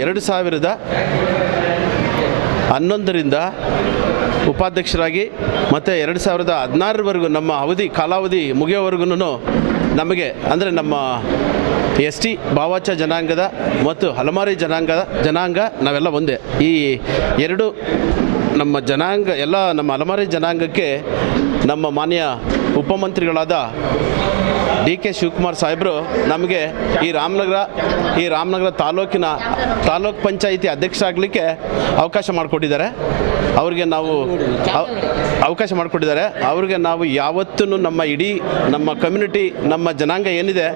ಎರಡು ಸಾವಿರದ ಹನ್ನೊಂದರಿಂದ ಉಪಾಧ್ಯಕ್ಷರಾಗಿ ಮತ್ತು ಎರಡು ಸಾವಿರದ ಹದಿನಾರರವರೆಗೂ ನಮ್ಮ ಅವಧಿ, ಕಾಲಾವಧಿ ಮುಗಿಯೋವರೆಗೂ ನಮಗೆ, ಅಂದರೆ ನಮ್ಮ ಎಸ್ ಟಿ ಭಾವಾಚ ಜನಾಂಗದ ಮತ್ತು ಹಲಮಾರಿ ಜನಾಂಗದ ಜನಾಂಗ ನಾವೆಲ್ಲ ಒಂದೇ. ಈ ಎರಡು ನಮ್ಮ ಜನಾಂಗ, ಎಲ್ಲ ನಮ್ಮ ಅಲಮಾರಿ ಜನಾಂಗಕ್ಕೆ ನಮ್ಮ ಮಾನ್ಯ ಉಪಮಂತ್ರಿಗಳಾದ ಡಿ ಕೆ ಶಿವಕುಮಾರ್ ಸಾಹೇಬರು ನಮಗೆ ಈ ರಾಮನಗರ ಈ ರಾಮನಗರ ತಾಲೂಕಿನ ತಾಲೂಕ್ ಪಂಚಾಯಿತಿ ಅಧ್ಯಕ್ಷ ಆಗಲಿಕ್ಕೆ ಅವಕಾಶ ಮಾಡಿಕೊಟ್ಟಿದ್ದಾರೆ. ಅವ್ರಿಗೆ ನಾವು ಅವಕಾಶ ಮಾಡಿಕೊಟ್ಟಿದ್ದಾರೆ. ಅವ್ರಿಗೆ ನಾವು ಯಾವತ್ತೂ ನಮ್ಮ ಇಡೀ ನಮ್ಮ ಕಮ್ಯುನಿಟಿ ನಮ್ಮ ಜನಾಂಗ ಏನಿದೆ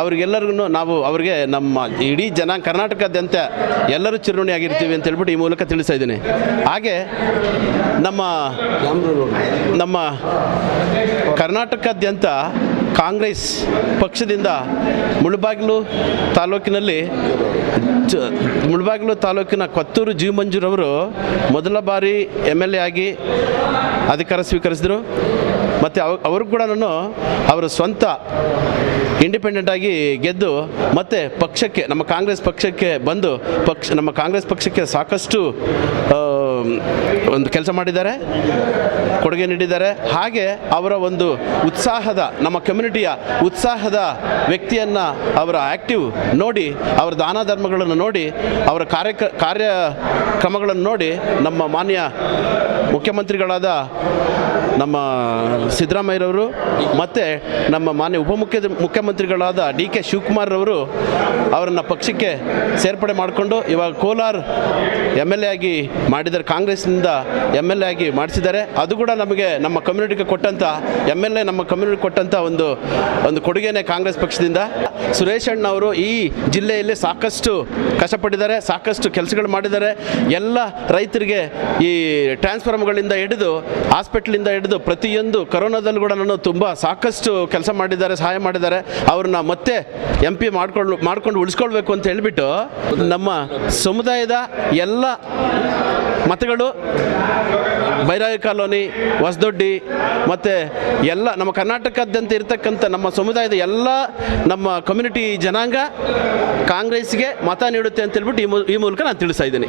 ಅವ್ರಿಗೆಲ್ಲರಿಗೂ ನಾವು ಅವ್ರಿಗೆ ನಮ್ಮ ಇಡೀ ಜನಾಂಗ ಕರ್ನಾಟಕದಂತೆ ಎಲ್ಲರೂ ಚಿರುಣಿಯಾಗಿರ್ತೀವಿ ಅಂತ ಹೇಳ್ಬಿಟ್ಟು ಈ ಮೂಲಕ ತಿಳಿಸ್ತಾ ಇದ್ದೀನಿ. ಹಾಗೆ ನಮ್ಮ ನಮ್ಮ ಕರ್ನಾಟಕದಾದ್ಯಂತ ಕಾಂಗ್ರೆಸ್ ಪಕ್ಷದಿಂದ ಮುಳುಬಾಗಿಲು ತಾಲೂಕಿನಲ್ಲಿ ಮುಳುಬಾಗಿಲು ತಾಲೂಕಿನ ಕೊತ್ತೂರು ಜೀವ ಮಂಜುರವರು ಮೊದಲ ಬಾರಿ ಎಂ ಎಲ್ ಎ ಆಗಿ ಅಧಿಕಾರ ಸ್ವೀಕರಿಸಿದರು. ಮತ್ತು ಅವ, ಅವರು ಕೂಡ ನಾನು ಅವರ ಸ್ವಂತ ಇಂಡಿಪೆಂಡೆಂಟ್ ಆಗಿ ಗೆದ್ದು ಮತ್ತೆ ಪಕ್ಷಕ್ಕೆ, ನಮ್ಮ ಕಾಂಗ್ರೆಸ್ ಪಕ್ಷಕ್ಕೆ ಬಂದು ಪಕ್ಷ, ನಮ್ಮ ಕಾಂಗ್ರೆಸ್ ಪಕ್ಷಕ್ಕೆ ಸಾಕಷ್ಟು ಒಂದು ಕೆಲಸ ಮಾಡಿದ್ದಾರೆ, ಕೊಡುಗೆ ನೀಡಿದ್ದಾರೆ. ಹಾಗೆ ಅವರ ಒಂದು ಉತ್ಸಾಹದ, ನಮ್ಮ ಕಮ್ಯುನಿಟಿಯ ಉತ್ಸಾಹದ ವ್ಯಕ್ತಿಯನ್ನು ಅವರ ಆ್ಯಕ್ಟಿವ್ ನೋಡಿ, ಅವರ ದಾನ ಧರ್ಮಗಳನ್ನು ನೋಡಿ, ಅವರ ಕಾರ್ಯ ಕಾರ್ಯಕ್ರಮಗಳನ್ನು ನೋಡಿ, ನಮ್ಮ ಮಾನ್ಯ ಮುಖ್ಯಮಂತ್ರಿಗಳಾದ ನಮ್ಮ ಸಿದ್ದರಾಮಯ್ಯರವರು ಮತ್ತು ನಮ್ಮ ಮಾನ್ಯ ಉಪಮುಖ್ಯ ಮುಖ್ಯಮಂತ್ರಿಗಳಾದ ಡಿ ಕೆ ಶಿವಕುಮಾರ್ರವರು ಅವರನ್ನು ಪಕ್ಷಕ್ಕೆ ಸೇರ್ಪಡೆ ಮಾಡಿಕೊಂಡು ಇವಾಗ ಕೋಲಾರ ಎಂ ಎಲ್ ಎ ಆಗಿ ಮಾಡಿದ್ದಾರೆ. ಕಾಂಗ್ರೆಸ್ನಿಂದ ಎಂ ಎಲ್ ಎ ಆಗಿ ಮಾಡಿಸಿದ್ದಾರೆ. ಅದು ಕೂಡ ನಮಗೆ ನಮ್ಮ ಕಮ್ಯುನಿಟಿಗೆ ಕೊಟ್ಟಂಥ ಎಂ ಎಲ್ ಎ ನಮ್ಮ ಕಮ್ಯುನಿಟಿ ಕೊಟ್ಟಂಥ ಒಂದು ಒಂದು ಕೊಡುಗೆನೇ ಕಾಂಗ್ರೆಸ್ ಪಕ್ಷದಿಂದ. ಸುರೇಶ್ ಅಣ್ಣ ಅವರು ಈ ಜಿಲ್ಲೆಯಲ್ಲಿ ಸಾಕಷ್ಟು ಕಷ್ಟಪಟ್ಟಿದ್ದಾರೆ, ಸಾಕಷ್ಟು ಕೆಲಸಗಳು ಮಾಡಿದ್ದಾರೆ. ಎಲ್ಲ ರೈತರಿಗೆ ಈ ಟ್ರಾನ್ಸ್ಫಾರ್ಮ್ಗಳಿಂದ ಹಿಡಿದು ಹಾಸ್ಪಿಟ್ಲಿಂದ ಹಿಡಿದು ಪ್ರತಿಯೊಂದು ಕರೋನಾದಲ್ಲೂ ಕೂಡ ನಾನು ತುಂಬ ಸಾಕಷ್ಟು ಕೆಲಸ ಮಾಡಿದ್ದಾರೆ, ಸಹಾಯ ಮಾಡಿದ್ದಾರೆ. ಅವ್ರನ್ನ ಮತ್ತೆ ಎಂ ಪಿ ಮಾಡ್ಕೊಂಡು ಮಾಡ್ಕೊಂಡು ಉಳಿಸ್ಕೊಳ್ಬೇಕು ಅಂತ ಹೇಳಿಬಿಟ್ಟು ನಮ್ಮ ಸಮುದಾಯದ ಎಲ್ಲ ಮತಗಳು, ಬೈರಾಯಿ ಕಾಲೋನಿ, ಹೊಸದೊಡ್ಡಿ, ಮತ್ತು ಎಲ್ಲ ನಮ್ಮ ಕರ್ನಾಟಕದಂತೆ ಇರತಕ್ಕಂಥ ನಮ್ಮ ಸಮುದಾಯದ ಎಲ್ಲ ನಮ್ಮ ಕಮ್ಯುನಿಟಿ ಜನಾಂಗ ಕಾಂಗ್ರೆಸ್ಗೆ ಮತ ನೀಡುತ್ತೆ ಅಂತ ಹೇಳ್ಬಿಟ್ಟು ಈ ಮೂ- ಈ ಮೂಲಕ ನಾನು ತಿಳಿಸ್ತಾ ಇದ್ದೀನಿ.